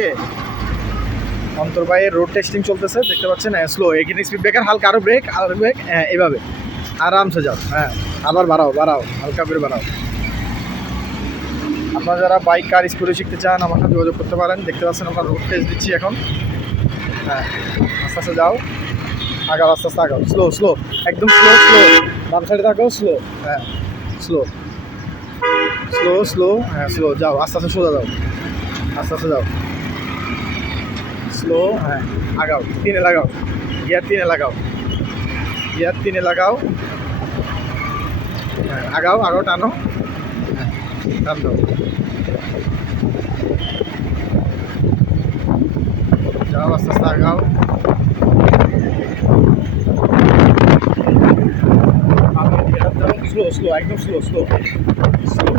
ওকে, অন্তর ভাইয়ের road testing চলতেছে দেখতে পাচ্ছেন। স্লো, এখানে স্পিড ব্রেকার, হালকা আরও ব্রেক, আরও ব্রেক, এইভাবে আরামসে যাও। হ্যাঁ, আবার বাড়াও বাড়াও, হালকা করে বাড়াও। আপনারা যারা বাইক কার স্কুলে শিখতে চান আমার সাথে যোগাযোগ করতে পারেন। দেখতে পাচ্ছেন আমরা রোড টেস্ট দিচ্ছি এখন। হ্যাঁ, আস্তে আস্তে যাও, আগাও, আস্তে আস্তে আগাও, স্লো স্লো, একদম স্লো স্লো, বাম সাইডে থাকো, স্লো। হ্যাঁ, স্লো স্লো স্লো, হ্যাঁ স্লো যাও, আস্তে আস্তে সোজা যাও, আস্তে আস্তে যাও, স্লো। হ্যাঁ, আগাও, 3-এ লাগাও, গিয়ার 3-এ লাগাও, গিয়ার 3-এ লাগাও। হ্যাঁ, আগাও আগাও, টানো। হ্যাঁ, টান দাও, যাও, আস্তে আস্তে আগাও। স্লো স্লো, একদম স্লো স্লো স্লো।